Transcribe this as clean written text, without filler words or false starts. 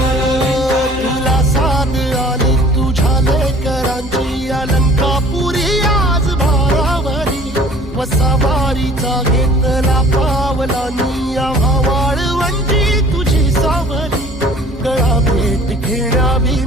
तुला साथ आली तुझ्या लेकरांची अलंकापुरी आज भारावरी वसावारीचा घेतला पावलांनी आम्हा वाळवंटी तुझी सावली गळा भेट घेण्यावी